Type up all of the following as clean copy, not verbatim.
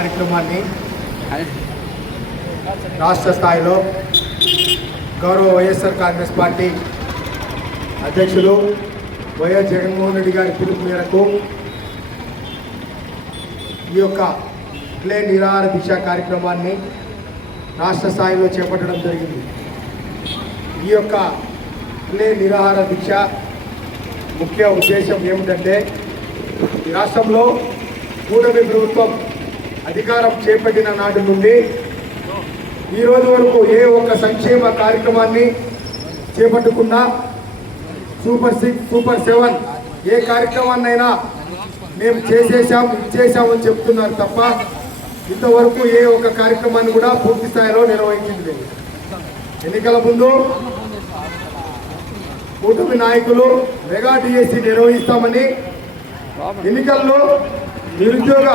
కార్యక్రమాన్ని రాష్ట్ర స్థాయిలో గౌరవ వైఎస్ఆర్ కాంగ్రెస్ పార్టీ అధ్యక్షులు వైఎస్ జగన్మోహన్ రెడ్డి గారి పిలుపు మేరకు ఈ యొక్క ప్లే నిరాహార దీక్ష కార్యక్రమాన్ని రాష్ట్ర స్థాయిలో చేపట్టడం జరిగింది. ఈ యొక్క ప్లే నిరాహార దీక్ష ముఖ్య ఉద్దేశం ఏమిటంటే, ఈ రాష్ట్రంలో కూటమి ప్రభుత్వం అధికారం చేపట్టిన నాటి నుండి ఈ రోజు వరకు ఏ ఒక్క సంక్షేమ కార్యక్రమాన్ని చేపట్టకుండా సూపర్ 6, సూపర్ 7 ఏ కార్యక్రమాన్నైనా మేము ఇచ్చేసామని చెప్తున్నారు తప్ప ఇంతవరకు ఏ ఒక్క కార్యక్రమాన్ని కూడా పూర్తి స్థాయిలో నిర్వహించింది లేదు. ఎన్నికల ముందు కూటమి నాయకులు మెగా డిఎస్సి నిర్వహిస్తామని, ఎన్నికల్లో నిరుద్యోగ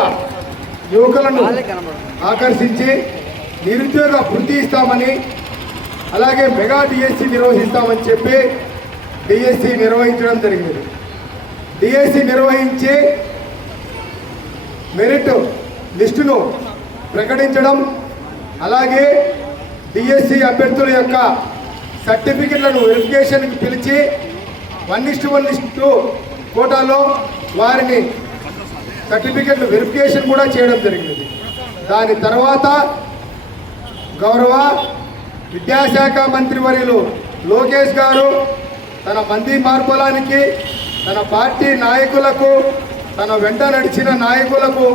యువకులను ఆకర్షించి నిరుద్యోగ వృత్తి ఇస్తామని, అలాగే మెగా డిఎస్సి నిర్వహిస్తామని చెప్పి డిఎస్సి నిర్వహించడం జరిగింది. డిఎస్సి నిర్వహించి మెరిట్ లిస్టును ప్రకటించడం, అలాగే డిఎస్సి అభ్యర్థుల యొక్క సర్టిఫికెట్లను వెరిఫికేషన్కి పిలిచి 1:1 కోటాలో వారిని సర్టిఫికెట్లు వెరిఫికేషన్ కూడా చేయడం జరిగింది. దాని తర్వాత గౌరవ విద్యాశాఖ మంత్రివర్యులు లోకేష్ గారు తన మంది మార్పులానికి, తన పార్టీ నాయకులకు, తన వెంట నడిచిన నాయకులకు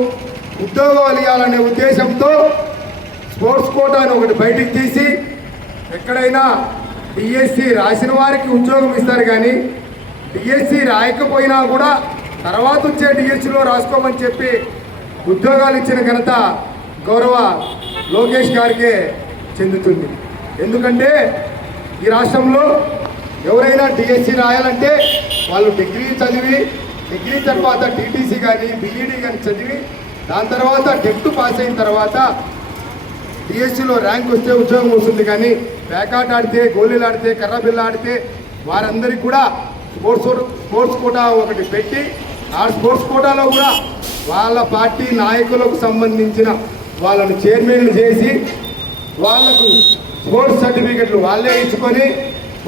ఉద్యోగాలు ఇవ్వాలనే ఉద్దేశంతో స్పోర్ట్స్ కోటాను ఒకటి బయటికి తీసి ఎక్కడైనా డిఎస్సి రాసిన వారికి ఉద్యోగం ఇస్తారు, కానీ డిఎస్సి రాయకపోయినా కూడా తర్వాత వచ్చే డిఎస్సిలో రాసుకోమని చెప్పి ఉద్యోగాలు ఇచ్చిన ఘనత గౌరవ లోకేష్ గారికే చెందుతుంది. ఎందుకంటే ఈ రాష్ట్రంలో ఎవరైనా డిఎస్సి రాయాలంటే వాళ్ళు డిగ్రీ తర్వాత టీటీసీ కానీ బీఈడీ కానీ చదివి దాని తర్వాత టెట్ పాస్ అయిన తర్వాత డిఎస్సిలో ర్యాంక్ వస్తే ఉద్యోగం వస్తుంది. కానీ ప్యాకాట్ ఆడితే, గోళీలు ఆడితే, కర్రబిల్ల ఆడితే వారందరికీ కూడా స్పోర్ట్స్ కోటా ఒకటి పెట్టి ఆ స్పోర్ట్స్ కోటాలో కూడా వాళ్ళ పార్టీ నాయకులకు సంబంధించిన వాళ్ళను చైర్మన్లు చేసి వాళ్లకు స్పోర్ట్స్ సర్టిఫికెట్లు వాళ్ళే ఇచ్చుకొని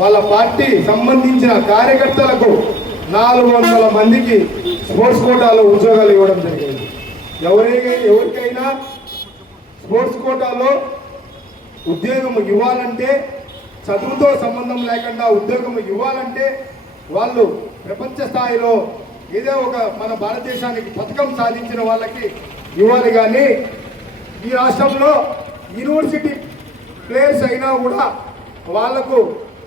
వాళ్ళ పార్టీ సంబంధించిన కార్యకర్తలకు 400 మందికి స్పోర్ట్స్ కోటాలో ఉద్యోగాలు ఇవ్వడం జరిగింది. ఎవరికైనా స్పోర్ట్స్ కోటాలో ఉద్యోగం ఇవ్వాలంటే, చదువుతో సంబంధం లేకుండా ఉద్యోగం ఇవ్వాలంటే వాళ్ళు ప్రపంచ స్థాయిలో ఏదో ఒక మన భారతదేశానికి పథకం సాధించిన వాళ్ళకి ఇవ్వాలి. కానీ ఈ రాష్ట్రంలో యూనివర్సిటీ ప్లేయర్స్ అయినా కూడా వాళ్లకు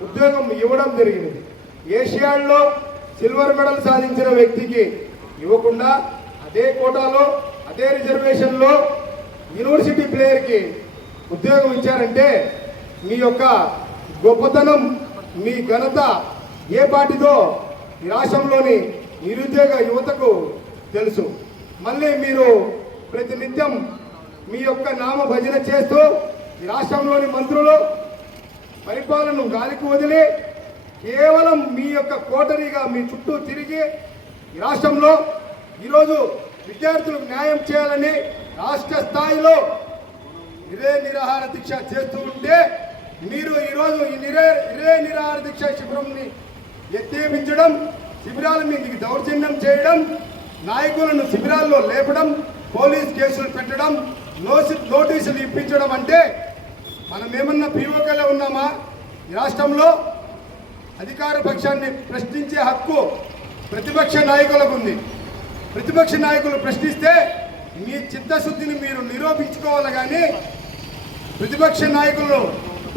ఉద్యోగం ఇవ్వడం జరిగినది. ఏషియాడ్లో సిల్వర్ మెడల్ సాధించిన వ్యక్తికి ఇవ్వకుండా అదే కోటాలో, అదే రిజర్వేషన్లో యూనివర్సిటీ ప్లేయర్కి ఉద్యోగం ఇచ్చారంటే మీ యొక్క గొప్పతనం, మీ ఘనత ఏ పార్టీదో ఈ రాష్ట్రంలోని నిరుద్యోగ యువతకు తెలుసు. మళ్ళీ మీరు ప్రతినిత్యం మీ యొక్క నామ భజన చేస్తూ ఈ రాష్ట్రంలోని మంత్రులు పరిపాలనను గాలికి వదిలి కేవలం మీ యొక్క కోటరీగా మీ చుట్టూ తిరిగి ఈ రాష్ట్రంలో ఈరోజు విద్యార్థులకు న్యాయం చేయాలని రాష్ట్ర స్థాయిలో ఇదే నిరాహార దీక్ష చేస్తూ ఉంటే మీరు ఈరోజు ఈ నిరాహార దీక్ష శిబిరంని ఎత్తేపించడం, శిబిరాల మీదకి దౌర్జన్యం చేయడం, నాయకులను శిబిరాల్లో లేపడం, పోలీస్ కేసులు పెట్టడం, నోటీసులు ఇప్పించడం అంటే మనం ఏమన్నా పీఓకేలో ఉన్నామా? ఈ రాష్ట్రంలో అధికార పక్షాన్ని ప్రశ్నించే హక్కు ప్రతిపక్ష నాయకులకు ఉంది. ప్రతిపక్ష నాయకులు ప్రశ్నిస్తే మీ చిత్తశుద్ధిని మీరు నిరూపించుకోవాలి. కానీ ప్రతిపక్ష నాయకులను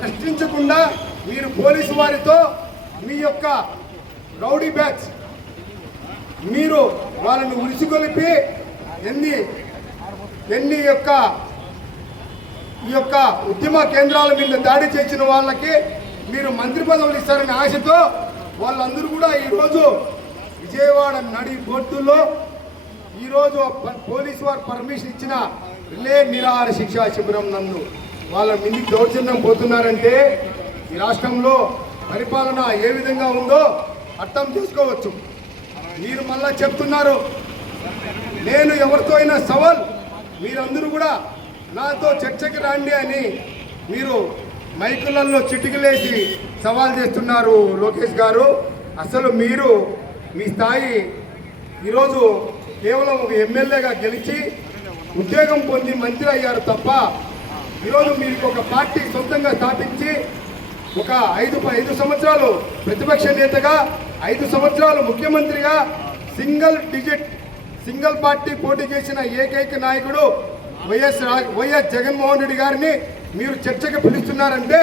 ప్రశ్నించకుండా మీరు పోలీసు వారితో మీ యొక్క రౌడీ బ్యాచ్ మీరు వాళ్ళను ఉరిసిగొలిపి ఎన్ని ఈ యొక్క ఉద్యమ కేంద్రాల మీద దాడి చేసిన వాళ్ళకి మీరు మంత్రి పదవులు ఇస్తారనే ఆశతో వాళ్ళందరూ కూడా ఈరోజు విజయవాడ నడి బొట్టులో ఈరోజు పోలీసు వారు పర్మిషన్ ఇచ్చిన రిలే నిరాహార శిక్షా శిబిరం నందు వాళ్ళ మీదికి దౌర్జన్యం పోతున్నారంటే ఈ రాష్ట్రంలో పరిపాలన ఏ విధంగా ఉందో అర్థం చేసుకోవచ్చు. మీరు మళ్ళా చెప్తున్నారు నేను ఎవరితో అయినా సవాల్ మీరందరూ కూడా నాతో చర్చకి రండి అని మీరు మైకులలో చిటికలేసి సవాల్ చేస్తున్నారు లోకేష్ గారు. అసలు మీరు మీ స్థాయి ఈరోజు కేవలం ఒక ఎమ్మెల్యేగా గెలిచి ఉద్యోగం పొంది మంత్రి అయ్యారు తప్ప ఈరోజు మీరు ఒక పార్టీ సొంతంగా స్థాపించి ఒక 5 సంవత్సరాలు ప్రతిపక్ష నేతగా 5 సంవత్సరాలు ముఖ్యమంత్రిగా సింగిల్ పార్టీ పోటీ చేసిన ఏకైక నాయకుడు వైఎస్ జగన్మోహన్ రెడ్డి గారిని మీరు చర్చకు పిలుస్తున్నారంటే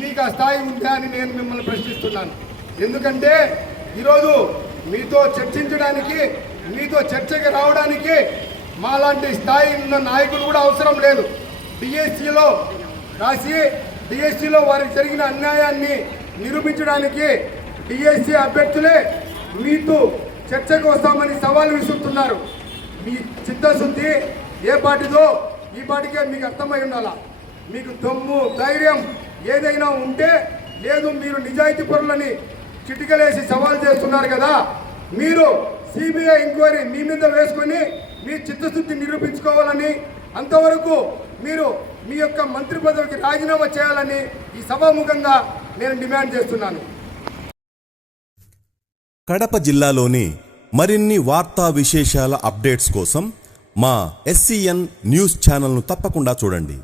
మీకు ఆ స్థాయి ఉందా అని నేను మిమ్మల్ని ప్రశ్నిస్తున్నాను. ఎందుకంటే ఈరోజు మీతో చర్చించడానికి మీతో చర్చకి రావడానికి మాలాంటి స్థాయి ఉన్న నాయకులు కూడా అవసరం లేదు. డిఎస్సిలో రాసి డిఎస్సిలో వారికి జరిగిన అన్యాయాన్ని నిరూపించడానికి డిఎస్సి అభ్యర్థులే మీతో చర్చకు వస్తామని సవాల్ విసురుతున్నారు. మీ చిత్తశుద్ధి ఏ పార్టీదో ఈ పార్టీకే మీకు అర్థమై ఉండాలా. మీకు దమ్ము ధైర్యం ఏదైనా ఉంటే లేదు, మీరు నిజాయితీ పరులని చిటికలేసి సవాల్ చేస్తున్నారు కదా, మీరు సిబిఐ ఎంక్వైరీ మీ మీద వేసుకొని మీ చిత్తశుద్ధి నిరూపించుకోవాలని, అంతవరకు మీరు మీ యొక్క మంత్రి పదవికి రాజీనామా చేయాలని ఈ సభాముఖంగా నేను డిమాండ్ చేస్తున్నాను. కడప జిల్లాలోని మరిన్ని వార్తా విశేషాల అప్డేట్స్ కోసం మా SCN న్యూస్ ఛానల్ను తప్పకుండా చూడండి.